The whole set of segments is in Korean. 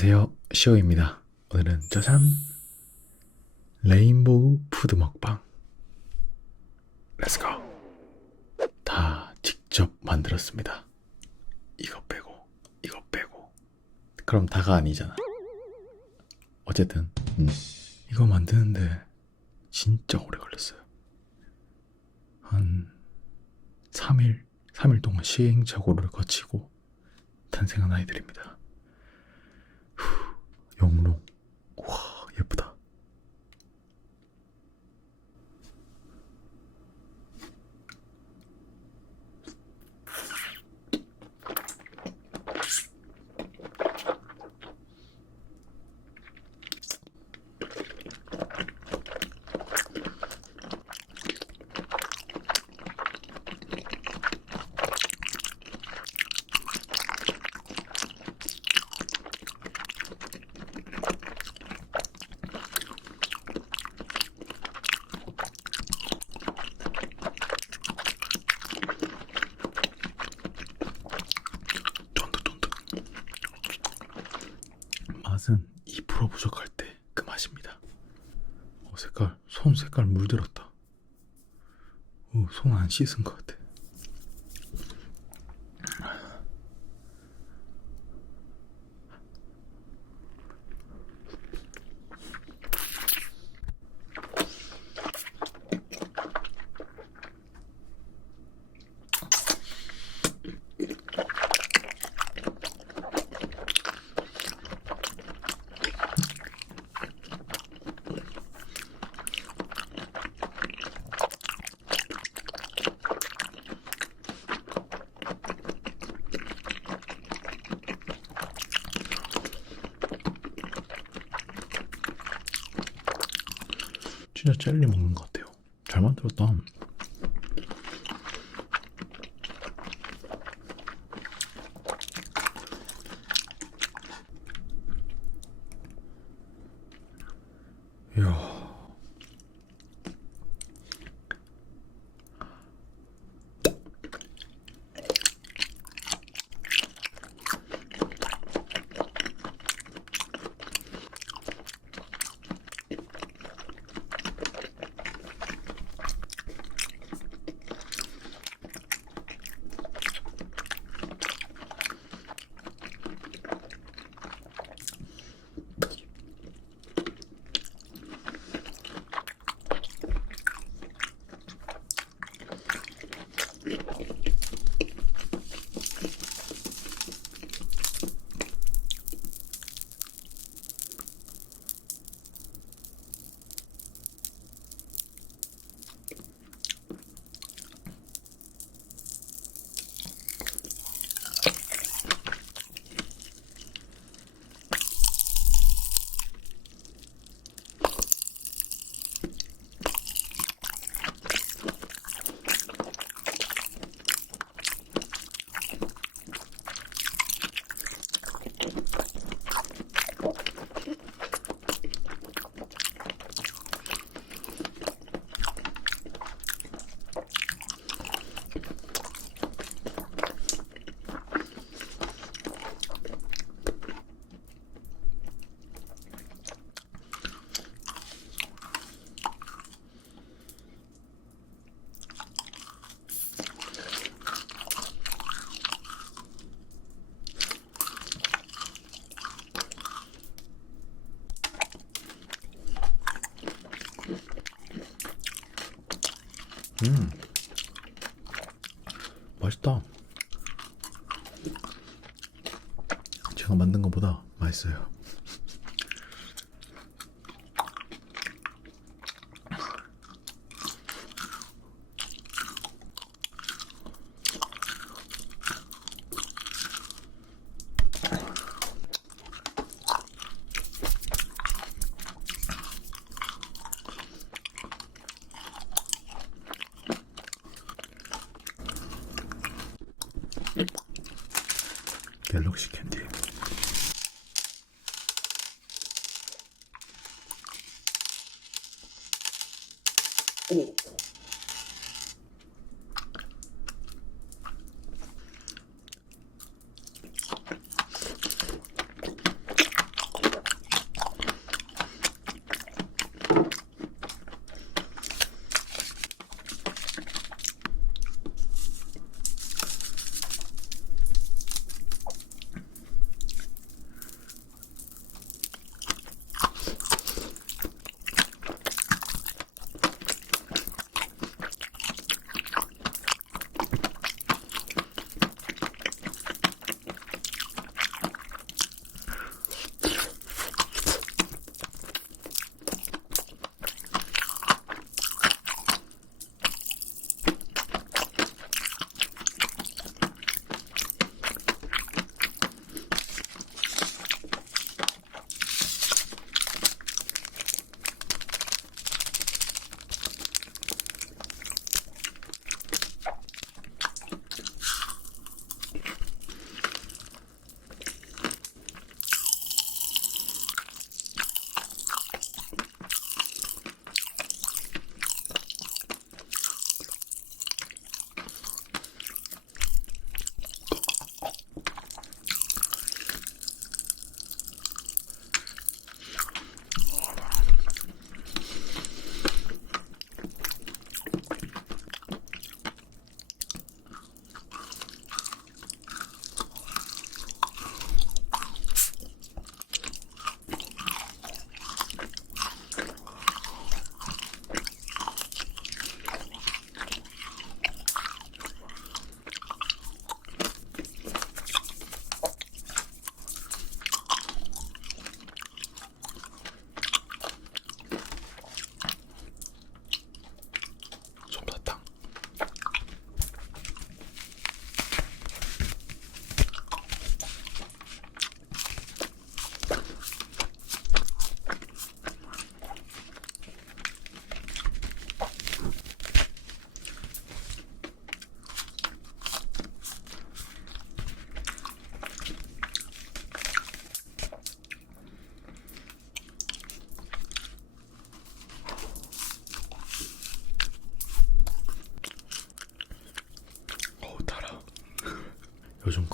안녕하세요. 시오입니다. 오늘은 짜잔! 레인보우 푸드 먹방. 렛츠고! 다 직접 만들었습니다. 이거 빼고, 이거 빼고. 그럼 다가 아니잖아. 어쨌든, 음, 이거 만드는데 진짜 오래 걸렸어요. 한 3일, 3일 동안 시행착오를 거치고 탄생한 아이들입니다. 영롱. 맛은 2% 부족할 때 그 맛입니다. 어, 색깔, 손 색깔 물들었다. 어, 손안 씻은 것. 진짜 젤리 먹는 것 같아요. 잘 만들었다. 맛있다. 제가 만든 것보다 맛있어요. 갤럭시 캔디.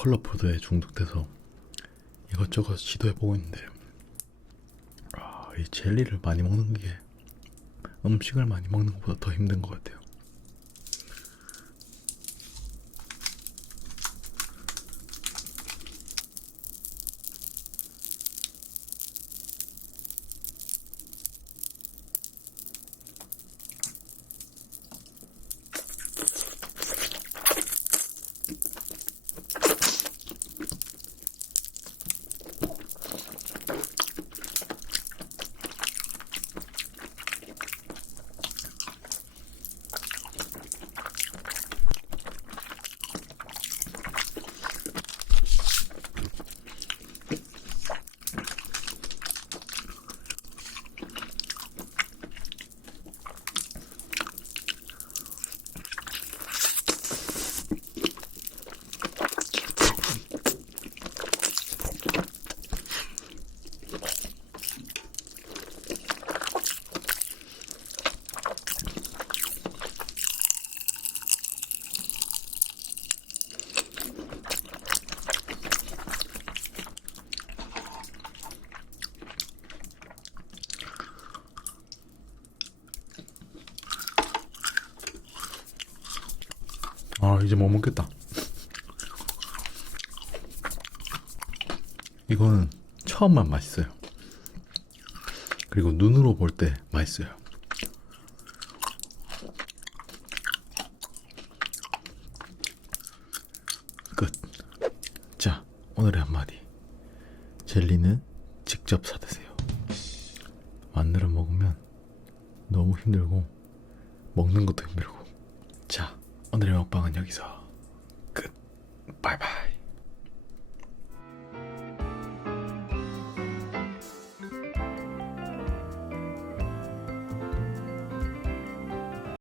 컬러푸드에 중독돼서 이것저것 시도해보고 있는데 아, 이 젤리를 많이 먹는 게 음식을 많이 먹는 것보다 더 힘든 것 같아요. 아 이제 못 먹겠다. 이거는 처음만 맛있어요. 그리고 눈으로 볼 때 맛있어요. 끝. 자, 오늘의 한마디. 젤리는 직접 사드세요. 만들어 먹으면 너무 힘들고 먹는 것도 힘들고. 자, 오늘의 먹방은 여기서 끝. 바이바이.